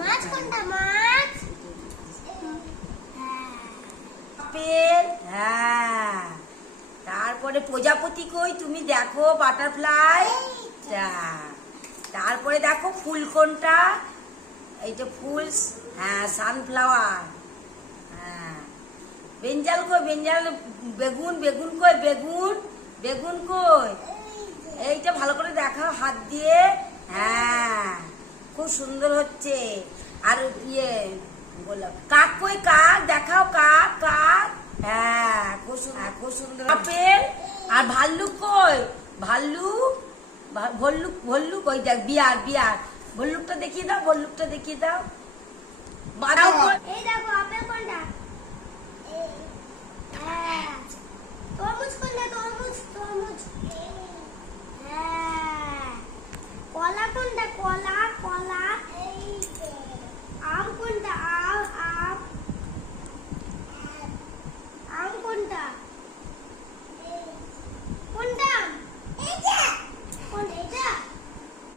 মাছ কোনটা মাছ? আপেল। হ্যাঁ। তারপরে প্রজাপতি কই? তুমি দেখো বাটারফ্লাই। তারপরে দেখো ফুল কোনটা? এইটা ফুল হ্যাঁ সানফ্লাওয়ার। হ্যাঁ। বেঞ্জাল কই? বেঞ্জাল বেগুন বেগুন কই? বেগুন বেগুন কই? এইটা ভালো করে দেখা হাত দিয়ে। হ্যাঁ। খুব সুন্দর হচ্ছে। আর ইয়ে বললাম কাক কই কাক? দেখাও কাক কাক। হ্যাঁ খুব হ্যাঁ, সুন্দর। আপেল আর ভাল্লুক কই? ভাল্লুক? ভল্লুক ভল্লুক? ওই দেখ বিয়ার বিয়ার। ভল্লুকটা দেখিয়ে দাও ভল্লুকটা দেখিয়ে দাও। হ্যাঁ। কলা কোনটা? কলা।